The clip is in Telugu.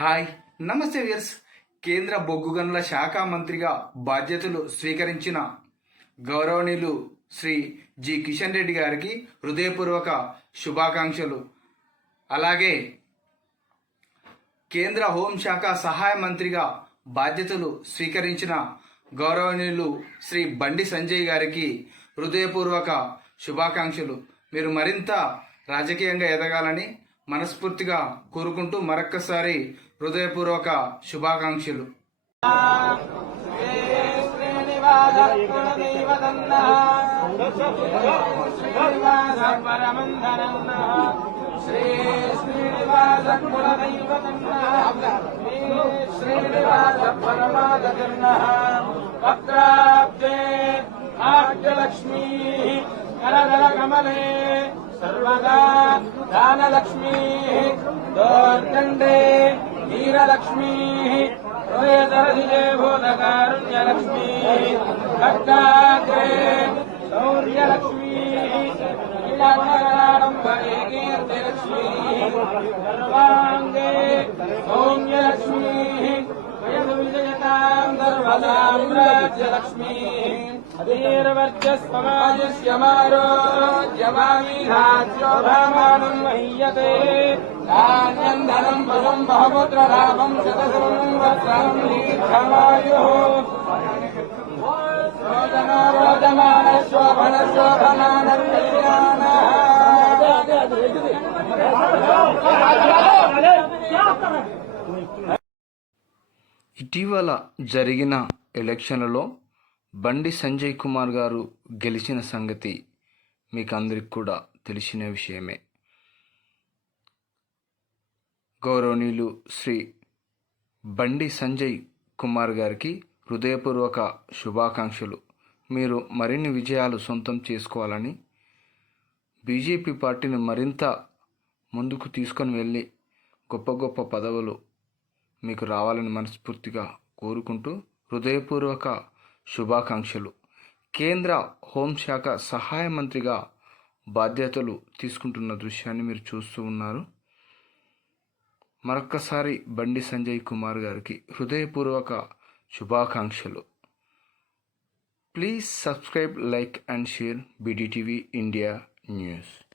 హాయ్ నమస్తే వియర్స్ కేంద్ర బొగ్గు గనుల శాఖ మంత్రిగా బాధ్యతలు స్వీకరించిన గౌరవనీయులు శ్రీ జి. కిషన్ రెడ్డి గారికి హృదయపూర్వక శుభాకాంక్షలు. అలాగే కేంద్ర హోంశాఖ సహాయ మంత్రిగా బాధ్యతలు స్వీకరించిన గౌరవనీయులు శ్రీ బండి సంజయ్ గారికి హృదయపూర్వక శుభాకాంక్షలు. మీరు మరింత రాజకీయంగా ఎదగాలని మనస్ఫూర్తిగా కోరుకుంటూ మరొక్కసారి హృదయపూర్వక శుభాకాంక్షలు. శ్రీ శ్రీనివాస కులదైవతన్న శ్రీనివాస పరమాదన్న పత్రాబ్జే భాగ్యలక్ష్మీ కరదల కమలే సర్వదా దానలక్ష్మీ దోర్దండే వీరలక్ష్మీ హృదయదరధిజే బోధకారుణ్యలక్ష్మీ ఖడ్గాగ్రే శౌర్యలక్ష్మీ డంబరే కీర్తిలక్ష్మీ విజయతాం సర్వదాం రాజ్యలక్ష్మీ ధీర్వర్చస్వమాజస్యమారోగ్యమామీధాజ్యోభామానం మహీయతే ధాన్యం ధనం పదం బహుపుత్రలాభం శతశతం వత్సం ఇటీవల జరిగిన ఎలక్షన్లలో బండి సంజయ్ కుమార్ గారు గెలిచిన సంగతి మీకు అందరికి కూడా తెలిసిన విషయమే. గౌరవనీయులు శ్రీ బండి సంజయ్ కుమార్ గారికి హృదయపూర్వక శుభాకాంక్షలు. మీరు మరిన్ని విజయాలు సొంతం చేసుకోవాలని బీజేపీ పార్టీని మరింత ముందుకు తీసుకొని వెళ్ళి గొప్ప గొప్ప పదవులు మీకు రావాలని మనస్ఫూర్తిగా కోరుకుంటూ హృదయపూర్వక శుభాకాంక్షలు. కేంద్ర హోంశాఖ సహాయ మంత్రిగా బాధ్యతలు తీసుకుంటున్న దృశ్యాన్ని మీరు చూస్తూ ఉన్నారు. మరొక్కసారి బండి సంజయ్ కుమార్ గారికి హృదయపూర్వక శుభాకాంక్షలు. Please subscribe like and share BDTV India news.